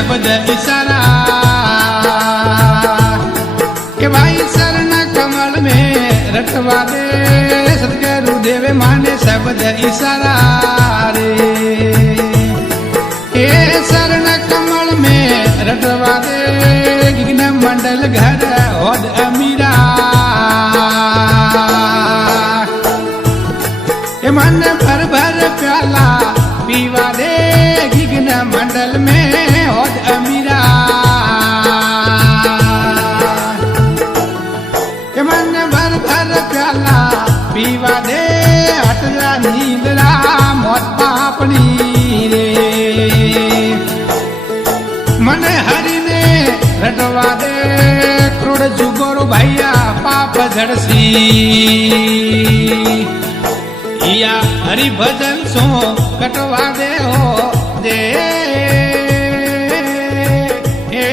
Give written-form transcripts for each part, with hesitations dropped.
शब्द इशारा के भाई शरण कमल में रटवा दे सदगुरुदेव माने शब्द इशारा रे ए शरण कमल में रटवा दे गिग्न मंडल घर होद अमीरा ए मन भर भर प्याला पीवा दे गिग्न मंडल में होद अमीरा ए मन भर भर प्याला पीवा दे अटला नींदरा मौत पापनी रे मन हरि ने रटवा दे क्रोड़ जुगोरो भैया पाप झड़सी या हरि भजन सो कटवा दे हो दे हे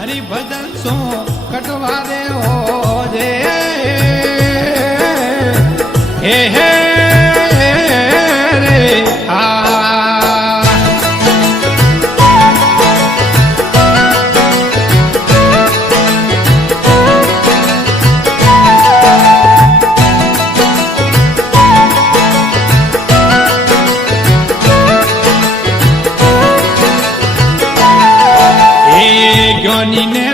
हरि भजन सो कटवा दे हो जे हे रे ज्ञानी ने